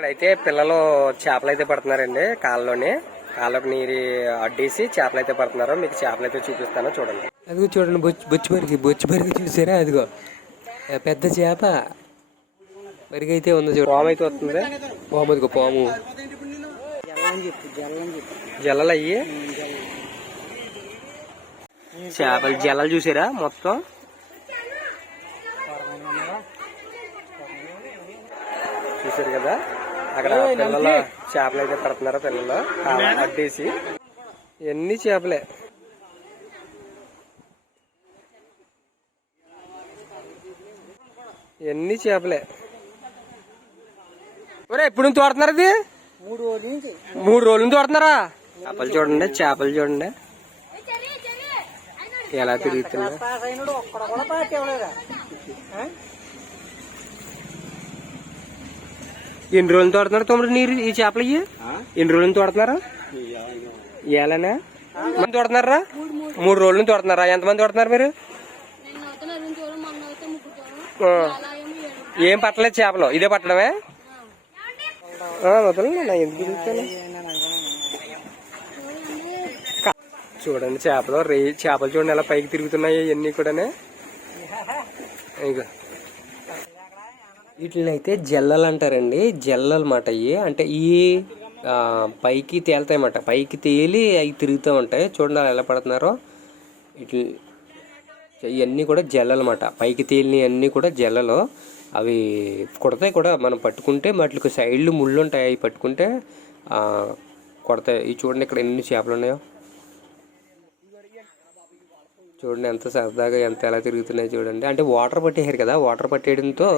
ఇక్కడైతే పిల్లలు చేపలు అయితే పడుతున్నారండి కాళ్ళలోని. కాళ్ళకు నీరు అడ్డేసి చేపలు అయితే పడుతున్నారు. మీకు చేపలు అయితే చూపిస్తాను చూడండి. అదిగో చూడండి బొచ్చు బొచ్చు పరిగి బొచ్చు పరిగి చూసారా? అదిగో. పెద్ద చేప. పరిగి అయితే ఉంది చూడండి పాము అయితే వస్తుంది. పాము అదిగో పాము. జల్లలు అయ్యి. చేపలు జల్లలు చూసారా మొత్తం? చూసారు కదా? అక్కడ పిల్లలు చేపలు అయితే పడుతున్నారు పిల్లలు. అడ్డేసి. ఎన్ని చేపలే? ఎన్ని చేపలే? ఒరే ఎప్పుడు నుంచి తోడుతున్నారు ఇది? మూడు రోజుల నుంచి. మూడు రోజుల నుంచి తోడుతున్నారా చేపలు చూడండి చేపలు చూడండి. ఎలా తిరుగుతున్నా ఎన్ని రోజులు తోడుతున్నారు తొమ్మిది నీరు ఈ చేపలు ఇవి ఎన్ని రోజులు తోడుతున్నారా? ఇవ్వాలనా మంది తోడుతున్నారా? మూడు రోజుల నుంచి తోడుతున్నారా? ఎంతమంది తోడుతున్నారు మీరు? ఏం పట్టలేదు చేపలు? ఇదే పట్టడమే? చూడండి చేపలు రే చేపలు చూడండి ఎలా పైకి తిరుగుతున్నాయి ఇవన్నీ కూడా ఇక వీటిని అయితే జల్లలు అంటారండి జల్లలు అన్నమాట ఇవి అంటే ఈ పైకి తేలుతాయి అన్నమాట పైకి తేలి అవి తిరుగుతూ ఉంటాయి. చూడండి అలా ఎలా పడుతున్నారో. ఇట్లా ఇవన్నీ కూడా జల్లలు అన్నమాట పైకి తేలినవి అన్నీ కూడా జల్లలు. అవి కొడతాయి కూడా. మనం పట్టుకుంటే వాటికి సైడ్లు ముళ్ళు ఉంటాయి అవి పట్టుకుంటే కొడతాయి. ఇవి చూడండి ఇక్కడ ఎన్ని చేపలు ఉన్నాయో. చూడండి ఎంత సరదాగా ఎంత ఎలా తిరుగుతున్నాయి చూడండి. అంటే వాటర్ పట్టేసారు కదా. వాటర్ పట్టేయడంతో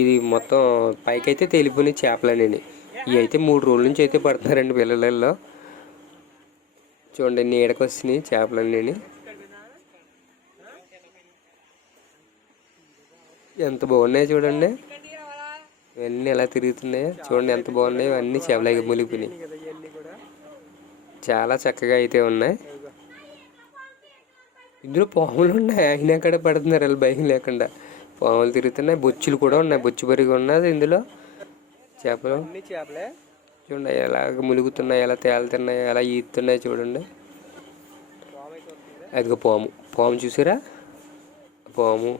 ఇది మొత్తం పైకైతే తేలిపోయినాయి చేపలనండి ఇవి. అయితే మూడు రోజుల నుంచి అయితే పడుతున్నారండి పిల్లలలో చూడండి నీడకు వచ్చినాయి చేపలన్నీ. ఎంత బాగున్నాయి చూడండి. ఇవన్నీ ఎలా తిరుగుతున్నాయో చూడండి ఎంత బాగున్నాయి. ఇవన్నీ చేపలకి ములిపోయినాయి చాలా చక్కగా అయితే ఉన్నాయి. ఇందులో పాములు ఉన్నాయి? అయినా కూడా పడుతున్నారు వాళ్ళు భయం లేకుండా. పాములు తిరుగుతున్నాయి బొచ్చులు కూడా ఉన్నాయి బొచ్చు పరిగి ఉన్నది ఇందులో. చేపలు. చేపలే? చూడండి ఎలా ములుగుతున్నాయి ఎలా తేలుతున్నాయి ఎలా ఈదుతున్నాయి చూడండి. అదిగో పాము. పాము చూసారా? పాము.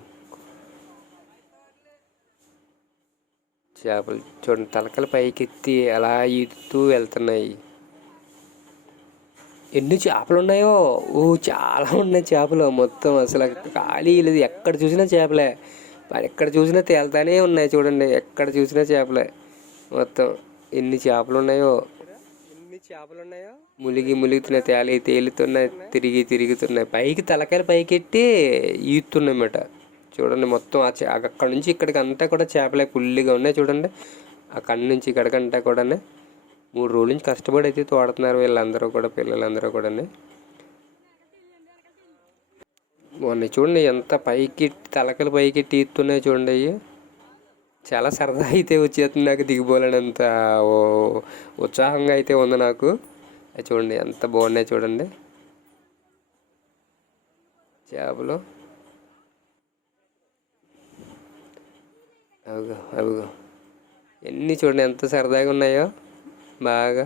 చేపలు చూడండి తలకల పైకి ఎత్తి అలా ఈదుతూ వెళ్తున్నాయి. ఎన్ని చేపలు ఉన్నాయో? ఓ చాలా ఉన్నాయి చేపలు మొత్తం. అసలు ఖాళీ లేదు ఎక్కడ చూసినా చేపలే. ఎక్కడ చూసినా తేలుతానే ఉన్నాయి చూడండి. ఎక్కడ చూసినా చేపలే. మొత్తం ఎన్ని చేపలు ఉన్నాయో ఎన్ని చేపలు ఉన్నాయో ములిగి ములుగుతున్నాయి తేలి తేలుతున్నాయి తిరిగి తిరుగుతున్నాయి. పైకి తలకాయలు పైకెట్టి ఈదుతున్నాయన్నమాట చూడండి మొత్తం ఆ చే అక్కడ నుంచి ఇక్కడికి అంతా కూడా చేపలే పుల్లిగా ఉన్నాయి చూడండి. అక్కడి నుంచి ఇక్కడికంతా కూడా మూడు రోజుల నుంచి కష్టపడి అయితే తోడుతున్నారు వీళ్ళందరూ కూడా పిల్లలందరూ కూడా మొన్న చూడండి ఎంత పైకి తలకలు పైకి తీస్తున్నాయి చూడండి అవి చాలా సరదా అయితే వచ్చేస్తుంది నాకు దిగిపోలేనంత ఓ ఉత్సాహంగా అయితే ఉంది నాకు. అది చూడండి ఎంత బాగున్నాయి చూడండి. చేపలు. అవిగో అవిగో. ఎన్ని చూడండి ఎంత సరదాగా ఉన్నాయో. బాగా.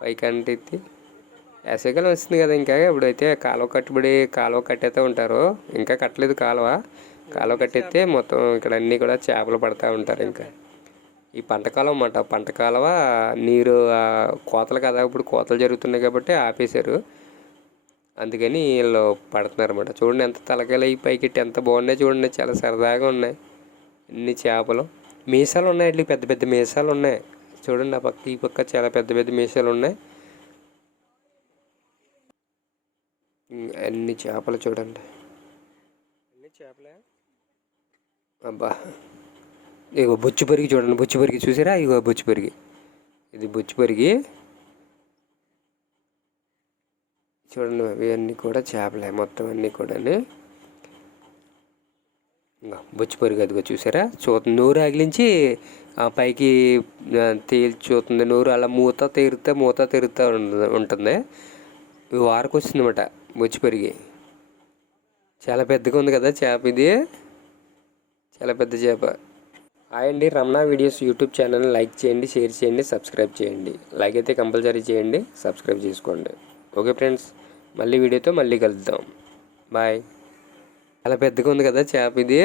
పైకి అంటెత్తి. వేసవికాలం వస్తుంది కదా ఇంకా. ఇప్పుడైతే కాలువ కట్టుబడి కాలువ కట్టేస్తూ ఉంటారు. ఇంకా కట్టలేదు కాలువ. కాలువ కట్టేస్తే మొత్తం ఇక్కడ అన్నీ కూడా చేపలు పడతా ఉంటారు ఇంకా. ఈ పంటకాలం అన్నమాట. పంట కాలువ నీరు కోతలు కదా. ఇప్పుడు కోతలు జరుగుతున్నాయి కాబట్టి ఆపేశారు. అందుకని వీళ్ళు పడుతున్నారు అనమాట చూడండి ఎంత తలకాయలు ఈ పైకెట్టి ఎంత బాగున్నాయి చూడండి. చాలా సరదాగా ఉన్నాయి. ఇన్ని చేపలు. మీసాలు ఉన్నాయి వీటికి పెద్ద పెద్ద మీసాలు ఉన్నాయి. చూడండి ఆ పక్క ఈ పక్క చాలా పెద్ద పెద్ద మీసాలు ఉన్నాయి. అన్ని చేపలు చూడండి. ఎన్ని చేపలే? అబ్బా ఇగో బొచ్చు పెరిగి చూడండి. బొచ్చు పెరిగి చూసారా? ఇగో బొచ్చు పెరిగి. ఇది బొచ్చు పెరిగి. చూడండి ఇవన్నీ కూడా చేపలే మొత్తం అన్నీ కూడా ఇంకా బొచ్చు పెరుగు అదిగో చూసారా? చూస్తుంది నోరు ఆగిలించి ఆ పైకి తేల్చి చూస్తుంది నోరు అలా మూత తెరితే మూత తెరుతా ఉంటుంది వారకు వచ్చిందన్నమాట బొచ్చు పెరిగాయి. చాలా పెద్దగా ఉంది కదా చేప ఇది. చాలా పెద్ద చేప. ఆయండి అండి రమణ వీడియోస్ యూట్యూబ్ ఛానల్ని లైక్ చేయండి షేర్ చేయండి సబ్స్క్రైబ్ చేయండి. లైక్ అయితే కంపల్సరీ చేయండి సబ్స్క్రైబ్ చేసుకోండి. ఓకే ఫ్రెండ్స్ మళ్ళీ వీడియోతో మళ్ళీ కలుద్దాం. బాయ్. చాలా పెద్దగా ఉంది కదా చేప ఇది.